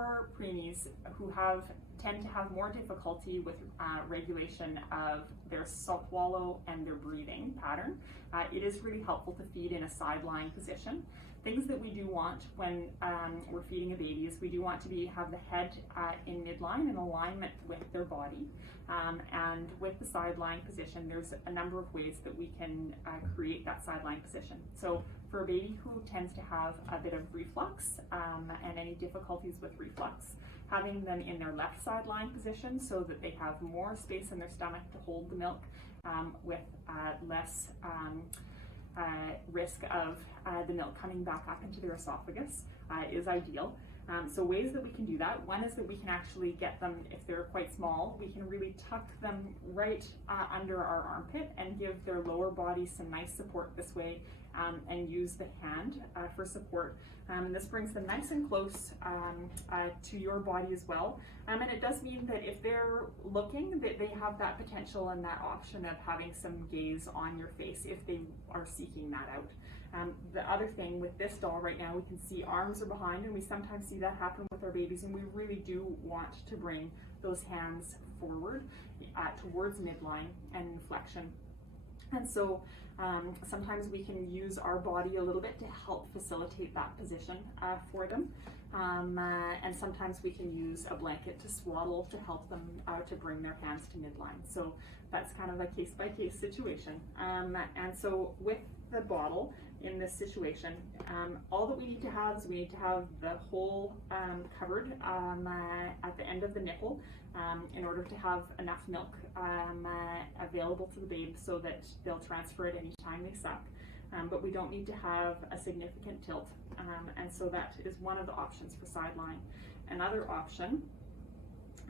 for preemies who tend to have more difficulty with regulation of their swallow and their breathing pattern, it is really helpful to feed in a side-lying position. Things that we do want when we're feeding a baby is we do want to have the head in midline in alignment with their body. And with the side-lying position, there's a number of ways that we can create that side-lying position. So for a baby who tends to have a bit of reflux and any difficulties with reflux, having them in their left side-lying position so that they have more space in their stomach to hold the milk with less risk of the milk coming back up into their esophagus is ideal. So ways that we can do that, one is that we can actually get them, if they're quite small, we can really tuck them right under our armpit and give their lower body some nice support this way, and use the hand for support. And this brings them nice and close to your body as well. And it does mean that if they're looking, that they have that potential and that option of having some gaze on your face if they are seeking that out. The other thing with this doll right now, we can see arms are behind, and we sometimes see that happen with our babies, and we really do want to bring those hands forward towards midline and inflection. And so sometimes we can use our body a little bit to help facilitate that position for them. And sometimes we can use a blanket to swaddle to help them to bring their hands to midline. So that's kind of a case-by-case situation. And so with the bottle in this situation, all that we need to have is we need to have the hole covered at the end of the nipple in order to have enough milk available to the babe so that they'll transfer it anytime they suck. But we don't need to have a significant tilt, and so that is one of the options for sideline. Another option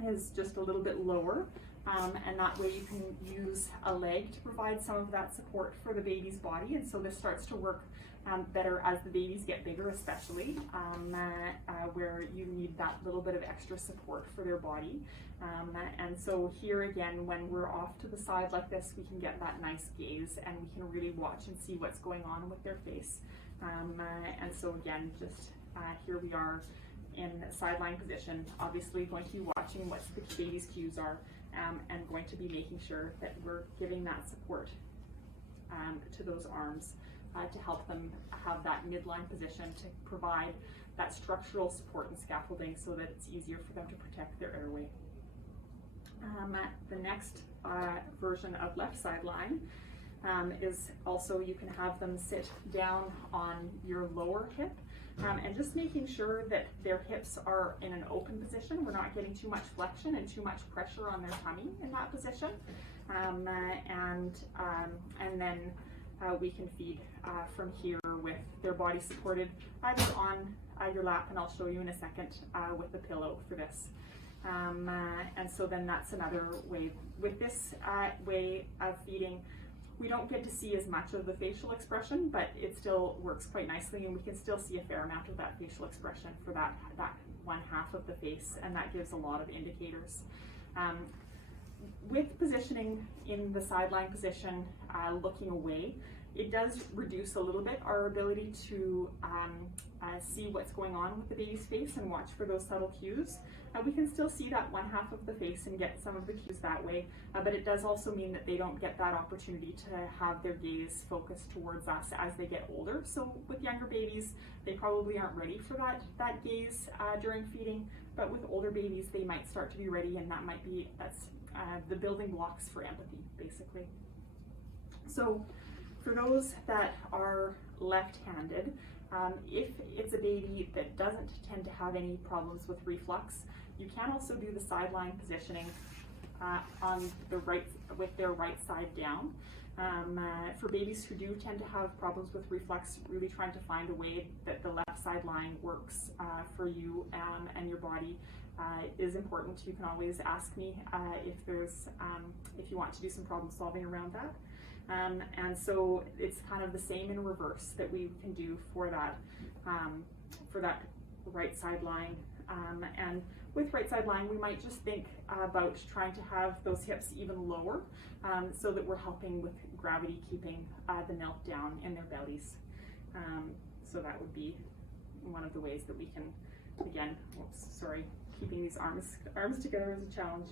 is just a little bit lower, and that way you can use a leg to provide some of that support for the baby's body, and so this starts to work better as the babies get bigger, especially where you need that little bit of extra support for their body. And so here again, when we're off to the side like this, we can get that nice gaze and we can really watch and see what's going on with their face. And so again, just here we are in sideline position, obviously going to be watching what the baby's cues are, and going to be making sure that we're giving that support to those arms to help them have that midline position to provide that structural support and scaffolding so that it's easier for them to protect their airway. The next version of left sideline is also, you can have them sit down on your lower hip, and just making sure that their hips are in an open position. We're not getting too much flexion and too much pressure on their tummy in that position. And then we can feed from here with their body supported either on your lap, and I'll show you in a second with the pillow for this. And so then that's another way. With this way of feeding, we don't get to see as much of the facial expression, but it still works quite nicely, and we can still see a fair amount of that facial expression for that one half of the face, and that gives a lot of indicators. With positioning in the sideline position, looking away, it does reduce a little bit our ability to see what's going on with the baby's face and watch for those subtle cues. We can still see that one half of the face and get some of the cues that way, but it does also mean that they don't get that opportunity to have their gaze focused towards us as they get older. So with younger babies, they probably aren't ready for that gaze during feeding, but with older babies, they might start to be ready, and that's the building blocks for empathy, basically. So for those that are left-handed, if it's a baby that doesn't tend to have any problems with reflux, you can also do the sideline positioning on the right, with their right side down. For babies who do tend to have problems with reflux, really trying to find a way that the left sideline works for you and your body is important. You can always ask me if you want to do some problem solving around that. And so it's kind of the same in reverse that we can do for that right sideline. And with right sideline, we might just think about trying to have those hips even lower, so that we're helping with gravity, keeping the milk down in their bellies. So that would be one of the ways that we can Again, whoops, sorry, keeping these arms together is a challenge.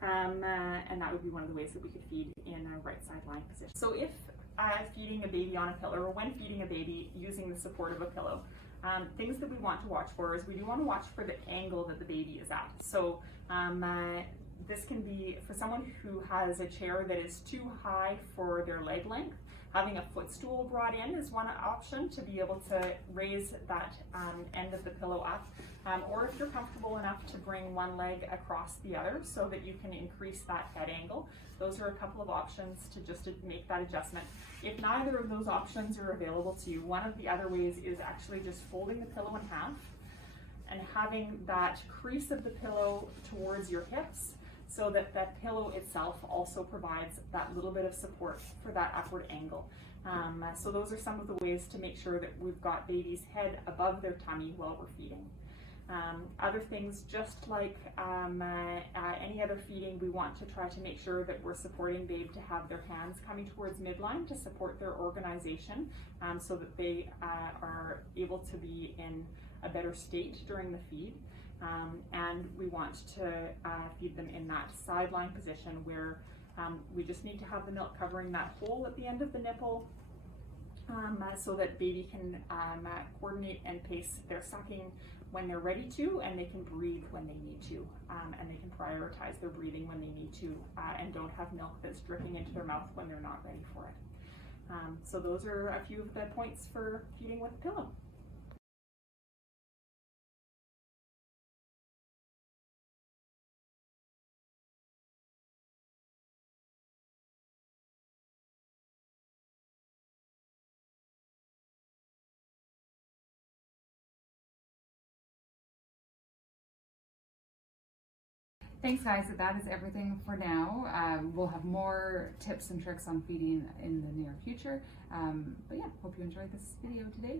And that would be one of the ways that we could feed in a right side lying position. So if feeding a baby on a pillow, or when feeding a baby using the support of a pillow, things that we want to watch for is we do want to watch for the angle that the baby is at. So this can be for someone who has a chair that is too high for their leg length. Having a footstool brought in is one option to be able to raise that end of the pillow up. Or if you're comfortable enough to bring one leg across the other so that you can increase that head angle. Those are a couple of options to make that adjustment. If neither of those options are available to you, one of the other ways is actually just folding the pillow in half and having that crease of the pillow towards your hips, so that that pillow itself also provides that little bit of support for that upward angle. So those are some of the ways to make sure that we've got baby's head above their tummy while we're feeding. Other things, just like any other feeding, we want to try to make sure that we're supporting babe to have their hands coming towards midline to support their organization, so that they are able to be in a better state during the feed. And we want to feed them in that sideline position where we just need to have the milk covering that hole at the end of the nipple, so that baby can coordinate and pace their sucking when they're ready to, and they can breathe when they need to, and they can prioritize their breathing when they need to, and don't have milk that's dripping into their mouth when they're not ready for it. So those are a few of the points for feeding with a pillow. Thanks guys, that is everything for now. We'll have more tips and tricks on feeding in the near future. But yeah, hope you enjoyed this video today.